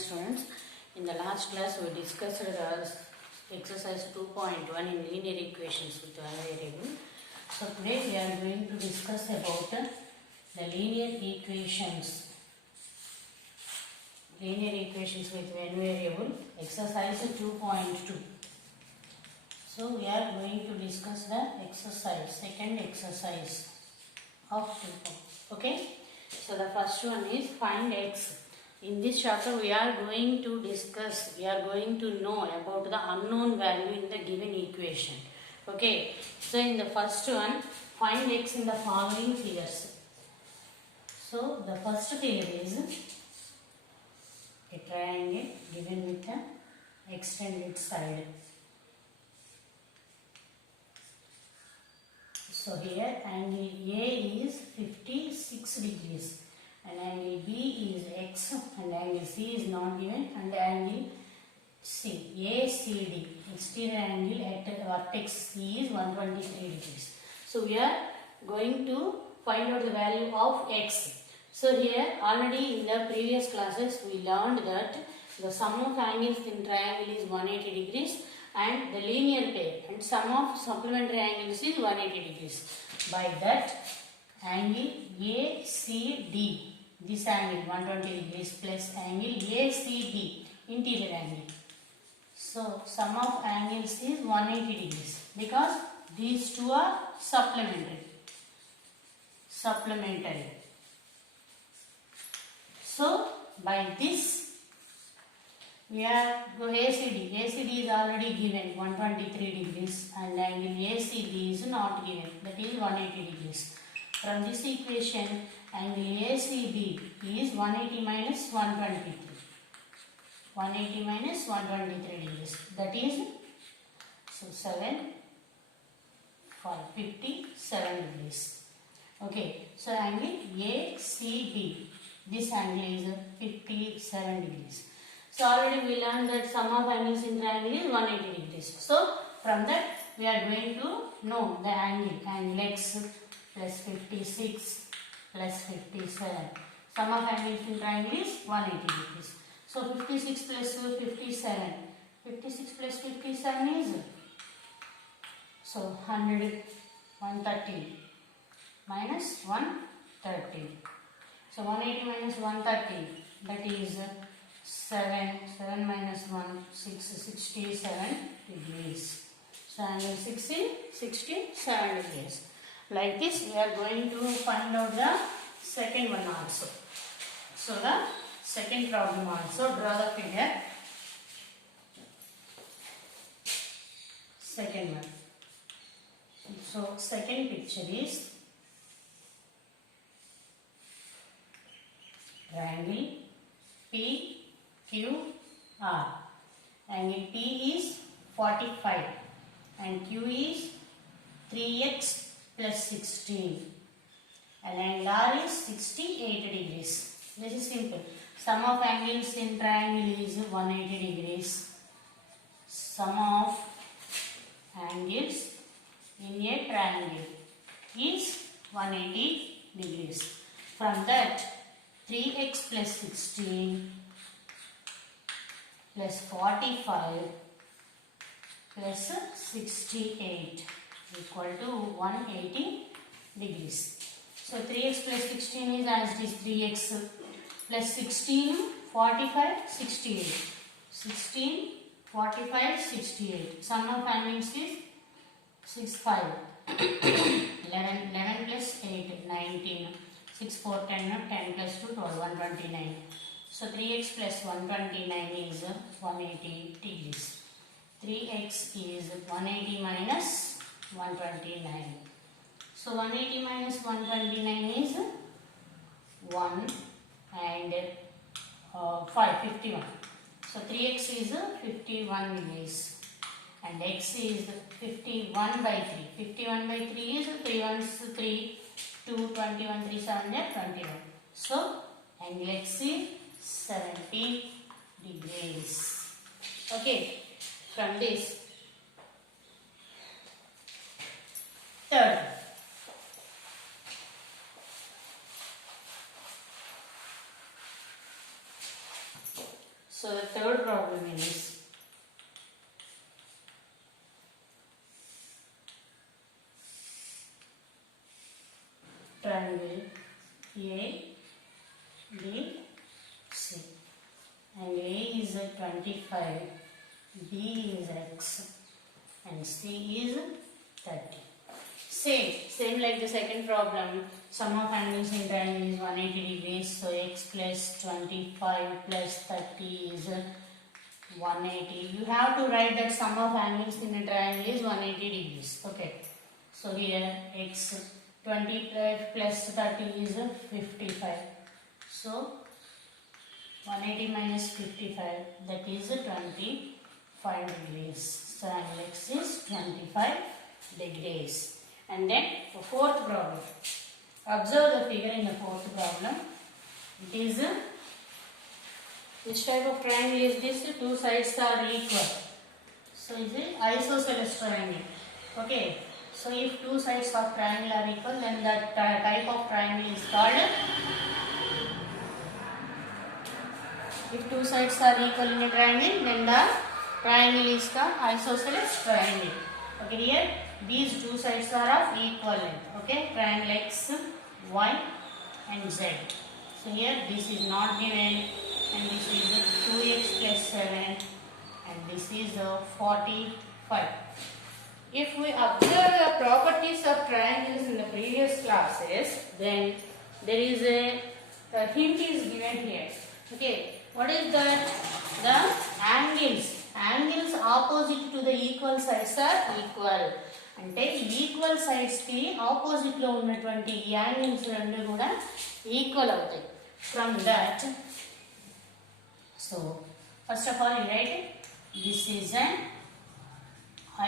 students. In the last class we discussed the exercise 2.1 in linear equations with one variable. So today we are going to discuss about the linear equations. Linear equations with one variable, exercise 2.2. So we are going to discuss the exercise, second exercise of 2. Okay. So the first one is find x. In this chapter we are going to discuss, we are going to know about the unknown value in the given equation. Okay. So in the first one, find x in the following figures. So the first figure is a triangle given with an extended side. So here angle A is 56 degrees and angle B is x and angle C is not given and angle C, ACD, exterior angle at vertex C is 123 degrees. So we are going to find out the value of x. So here already in the previous classes we learned that the sum of angles in triangle is 180 degrees and the linear pair and sum of supplementary angles is 180 degrees. By that angle ACD, this angle 120 degrees plus angle ACB, interior angle. So sum of angles is 180 degrees because these two are supplementary. So by this we are ACD. ACD is already given 123 degrees and angle ACB is not given, that is 180 degrees. From this equation, angle ACB is 180 minus 123. 180 minus 123 degrees. That is, so 57 degrees. Okay, so angle ACB, this angle is 57 degrees. So already we learned that sum of angles in triangle is 180 degrees. So from that we are going to know the angle x plus 56 plus 57. Sum of angles in triangle is 180 degrees. So 56 plus 57. 56 plus 57 is, so 130 minus 130. So 180 minus 130, that is 7 minus 1, 67 degrees. So angle 67 degrees. Like this we are going to find out the second one also. So the second problem also, draw the figure. Second one. So second picture is triangle PQR. Angle P is 45 and Q is 3x plus 16 and angle R is 68 degrees. This is simple. Sum of angles in triangle is 180 degrees. Sum of angles in a triangle is 180 degrees. From that 3x plus 16 plus 45 plus 68 equal to 180 degrees. So 3x plus 16 is as it is 3x plus 16, 45, 68. 16, 45, 68. Sum of angles is 65. 11 plus 8, 19. 6, 4, 10, 10 plus 2, 12, 129. So 3x plus 129 is 180 degrees. 3x is 180 minus 129. So 180 minus 129 is 1 and 5, 51. So 3x is 51 degrees and x is 51 by 3. 51 by 3 is 3 ones 3. 2, 21, 3, 7, 21. So, angle x is 70 degrees. Okay, from this, third, So the third problem is triangle A, B, C. And A is 25, B is X, and C is 30. Same like the second problem. Sum of angles in triangle is 180 degrees. So X plus 25 plus 30 is 180. You have to write that sum of angles in a triangle is 180 degrees. Okay. So here X 25 plus 30 is 55. So 180 minus 55, that is 25 degrees. So angle X is 25 degrees. And then the fourth problem. Observe the figure in the fourth problem. It is which type of triangle is this? Two sides are equal. So is it isosceles triangle. Okay. So if two sides of triangle are equal, then that type of triangle is called. If two sides are equal in a triangle, then the triangle is called isosceles triangle. Okay, here these two sides are of equal length. Okay, triangle X, Y, and Z. So here this is not given, and this is 2x plus 7, and this is 45. If we observe the properties of triangles in the previous classes, then there is a hint is given here. Okay. What is that? The angles. Angles opposite to the equal sides are equal. అంటే equal sides కి opposite లో ఉన్నటువంటి ఈ angles రెండు కూడా equal అవుతాయి. From that, so first of all you right this is an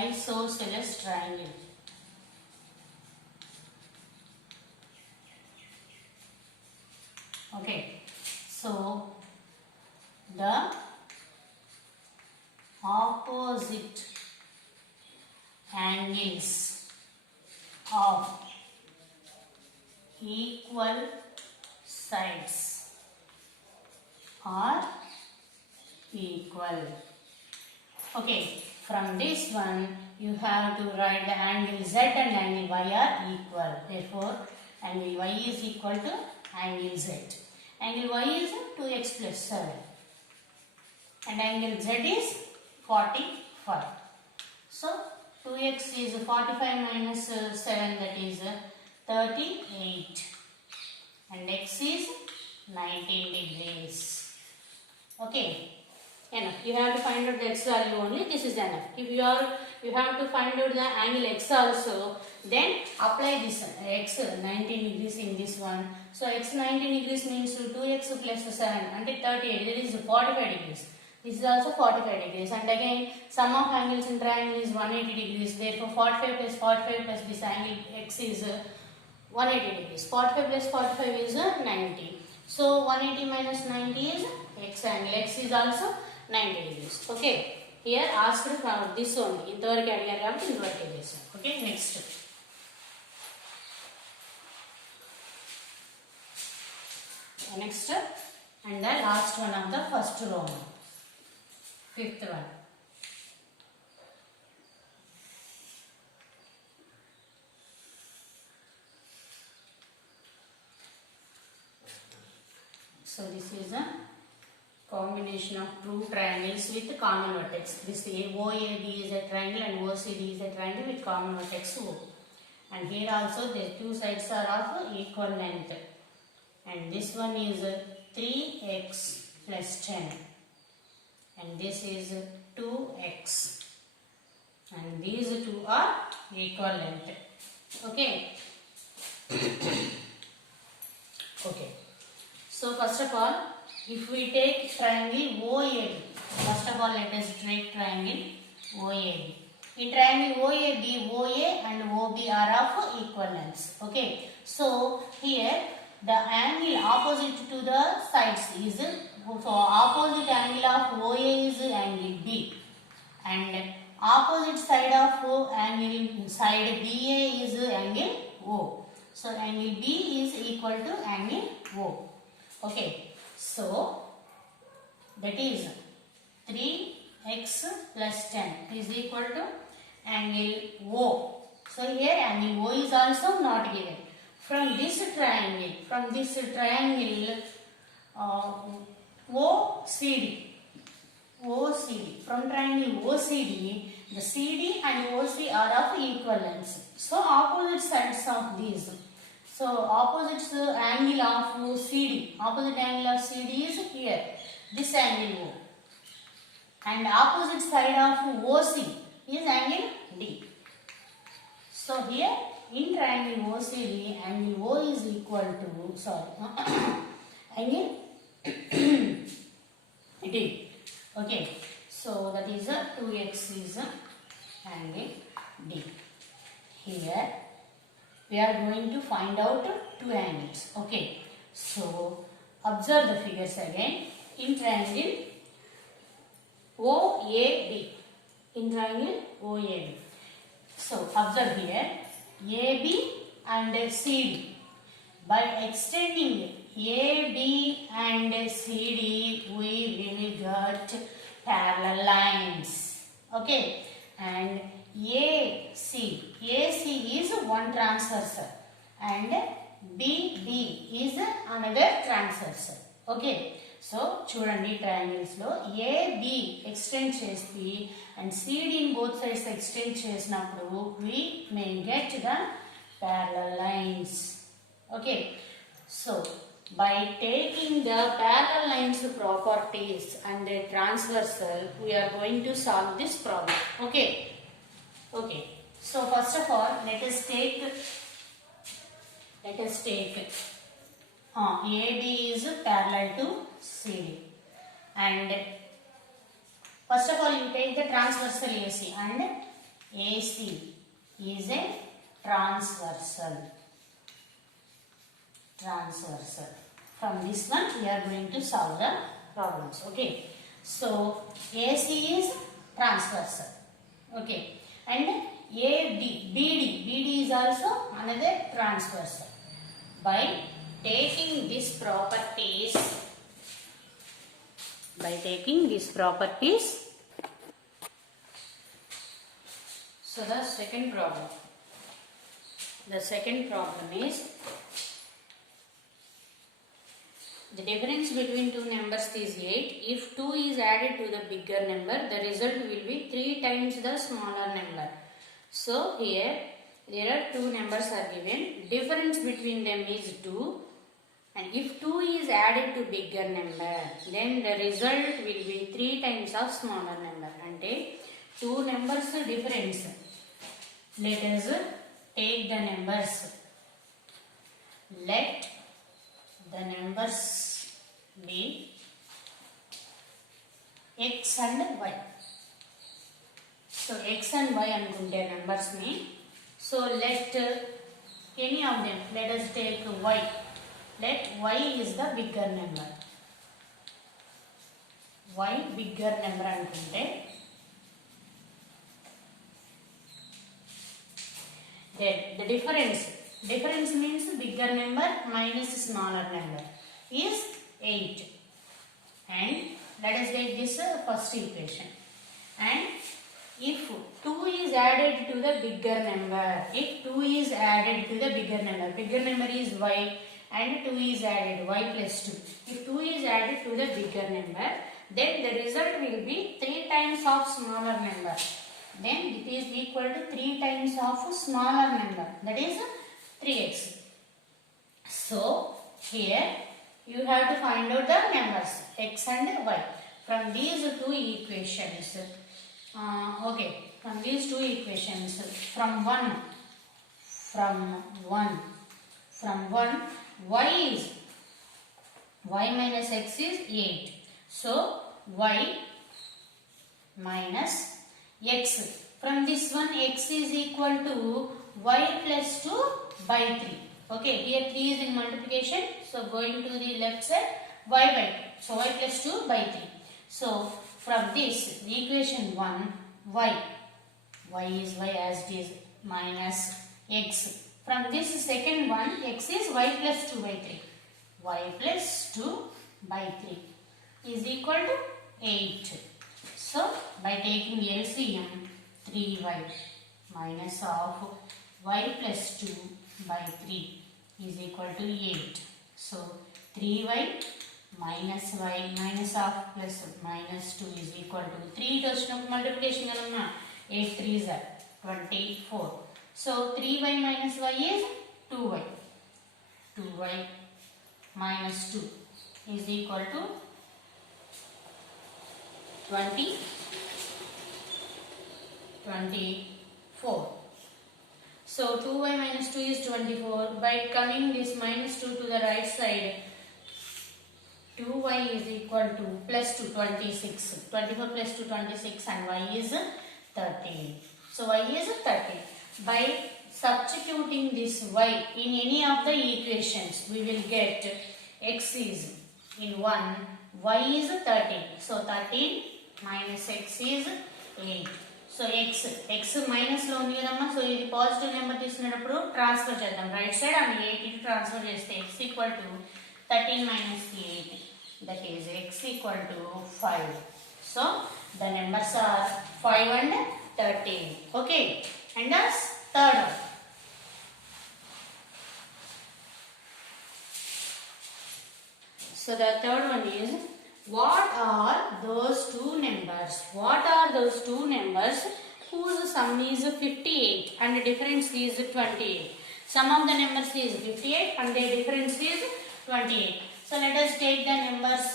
isosceles triangle. Okay, so the opposite angles of equal sides are equal. Okay, from this one you have to write the angle Z and angle Y are equal. Therefore, angle Y is equal to angle Z. Angle Y is 2x plus 7. And angle Z is 45. So 2x is 45 minus 7, that is 38. And x is 19 degrees. Okay. Enough. You have to find out the x value only. This is enough. If you have to find out the angle x also, then apply this x 19 degrees in this one. So x 19 degrees means 2x plus 7 and 38. That is 45 degrees. This is also 45 degrees. And again, sum of angles in triangle is 180 degrees. Therefore, 45 plus 45 plus this angle x is 180 degrees. 45 plus 45 is 90. So 180 minus 90 is x angle. X is also 90 degrees. Okay. Here asked for this only. ఇంతవరకు అడిగారు కాబట్టి ఇంతవరకు చేసాం. Okay. Next. Next and the last one of the first row. Fifth one. So this is a combination of two triangles with common vertex. This OAB is a triangle and OCD is a triangle with common vertex O. And here also the two sides are of equal length. And this one is 3x plus 10. And this is 2x. And these two are equal length. Okay. Okay. So first of all, if we take triangle OAB, first of all let us take triangle OAB. In triangle OAB, OA and OB are of equal lengths. Okay. So here the angle opposite to the sides is, so opposite angle of OA is angle B, and opposite side of side BA is angle O. So angle B is equal to angle O. Okay, so that is 3x plus 10 is equal to angle O. So here angle O is also not given. From this triangle OCD, from triangle OCD, the CD and OC are of equal lengths. So opposite sides of these. So opposite angle of CD, opposite angle of CD is here, this angle O. And opposite side of OC is angle D. So here in triangle OCD, angle O is equal to, angle D. Okay, so that is a 2x is a angle D. Here we are going to find out two angles. Okay, so observe the figures again. In triangle OAB, so observe here AB and CD. By extending AB and CD, we will get parallel lines. Okay, and AC is one transversal and BB is another transversal. Okay, so చూడండి triangles లో AB extend చేసి and CD in both sides extend చేసినప్పుడు we may get the parallel lines. Okay, so by taking the parallel lines properties and the transversal, we are going to solve this problem. Okay, so first of all let us take AB is parallel to CD, and first of all you take the transversal AC, and AC is a transversal. From this one we are going to solve the problems. Okay, so AC is transversal. Okay, and BD is also another transversal. By taking these properties, so the second problem is the difference between two numbers is 8. If 2 is added to the bigger number, the result will be 3 times the smaller number. So here there are two numbers are given. Difference between them is 2. And if 2 is added to bigger number, then the result will be 3 times of smaller number. Ante two numbers difference. Let us take the numbers. Let the numbers be x and y. So x and y anukunte numbers ni. So let any of them, let us take y. Let y is the bigger number. Y bigger number anukunte, then the difference means bigger number minus smaller number is 8. And let us take this first equation. And if 2 is added to the bigger number, bigger number is y, and 2 is added, y plus 2. If 2 is added to the bigger number, then the result will be 3 times of smaller number. Then it is equal to 3 times of smaller number, that is 3x. So here you have to find out the numbers x and y from these two equations. From 1 y minus x is 8. So y minus x. From this one x is equal to y plus 2 by 3. Okay, here 3 is in multiplication, so going to the left side, y by 2. So y plus 2 by 3. So from this, the equation 1, y is y as it is, minus x. From this second one, x is y plus 2 by 3. Y plus 2 by 3 is equal to 8. So by taking LCM, 3y minus of y plus 2 by 3 is equal to 8. So 3y minus y minus of plus minus 2 is equal to 3 to multiplication 8 3s are 24. So 3y minus y is 2y. 2y minus 2 is equal to 24. So 2y minus 2 is 24. By coming this minus 2 to the right side, 2y is equal to plus 2 26. 24 plus 2 26 and y is 13. So y is 13. By substituting this y in any of the equations, we will get x is in 1, y is 13. So 13 minus x is 8. So x minus lo undi kadamma. So ఇది positive number తీసుకునేటప్పుడు transfer చేద్దాం right side and 8 ని transfer చేస్తే x equal to 13 minus 8, that is x equal to 5. So the numbers are 5 and 13. Okay, and the third one. So the third one is, what are those two numbers? What are those two numbers whose sum is 58 and the difference is 28? Sum of the numbers is 58 and the difference is 28. So let us take the numbers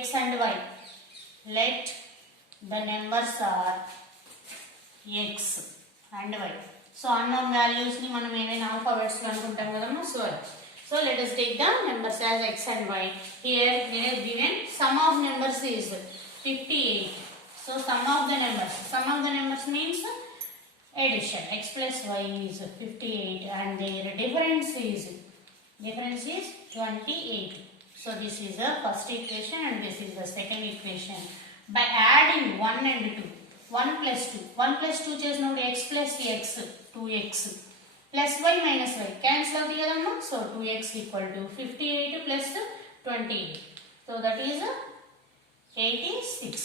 x and y. Let the numbers are x and y. So unknown values ni manam edaina alphabets lo anukuntam kadamma. So let us take the numbers as x and y. Here we have given sum of numbers is 58. So sum of the numbers means addition. X plus y is 58 and their difference is 28. So this is the first equation and this is the second equation. By adding 1 and 2, 1 plus 2 చేసినప్పుడు x plus x 2x plus y minus y cancel అవుతుంది కదమ్మా. So 2x equal to 58 plus 28. So that is 86.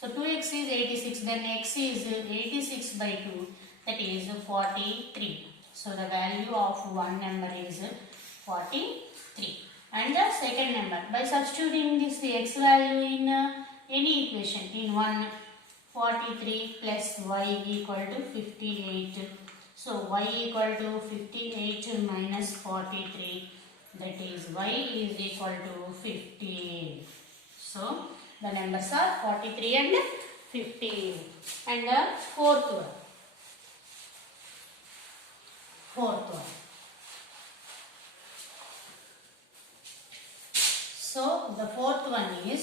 So 2x is 86, then x is 86 by 2, that is 43. So the value of one number is 43. And the second number, by substituting this x value in any equation, in 1, 43 plus y equal to 58. So y equal to 58 minus 43, that is y is equal to 58. So the numbers are 43 and 15. And the fourth one. So the fourth one is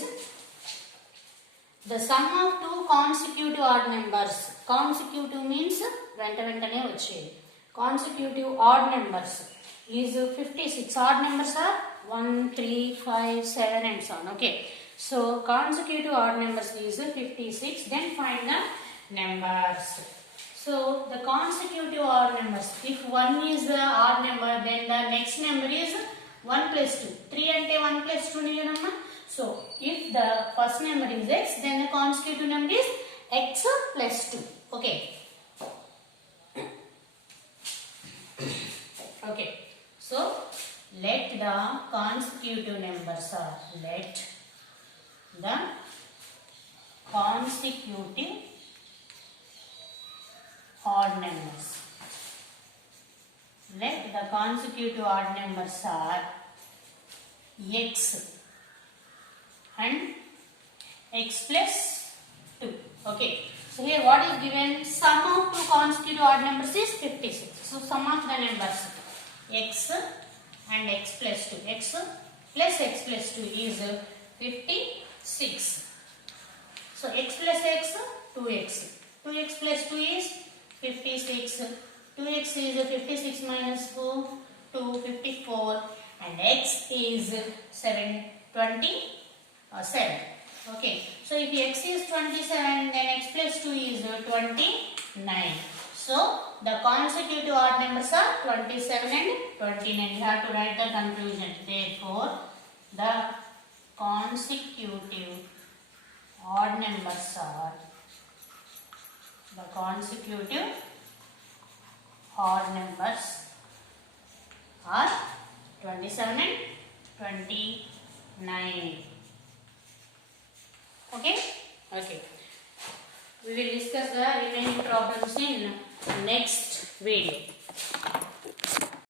the sum of two consecutive odd numbers. Consecutive means వెంటనే వచ్చేది. Consecutive odd numbers is 56. Odd numbers are 1, 3, 5, 7 and so on. Okay. So consecutive odd numbers is 56. Then find the numbers. So the consecutive odd numbers, if 1 is the odd number, then the next number is 1 plus 2. 3 ante 1 plus 2 ni kadamma. So if the first number is x, then the consecutive number is x plus 2. Okay. Okay. So let the consecutive numbers are, let the consecutive odd numbers. Let the consecutive odd numbers are x and x plus 2. Okay. So here what is given? Sum of two consecutive odd numbers is 56. So sum of the numbers x and x plus 2. X plus x plus 2 is 56. So x plus x, 2x. 2x plus 2 is 56. 2x is 56 minus 4, 2, 54. And x is 27. Okay. So if x is 27, then x plus 2 is 29. So the consecutive odd numbers are 27 and 29. You have to write the conclusion. Therefore, the consecutive odd numbers are the consecutive odd numbers are 27 and 29. Okay? Okay. We will discuss the remaining problems in next video.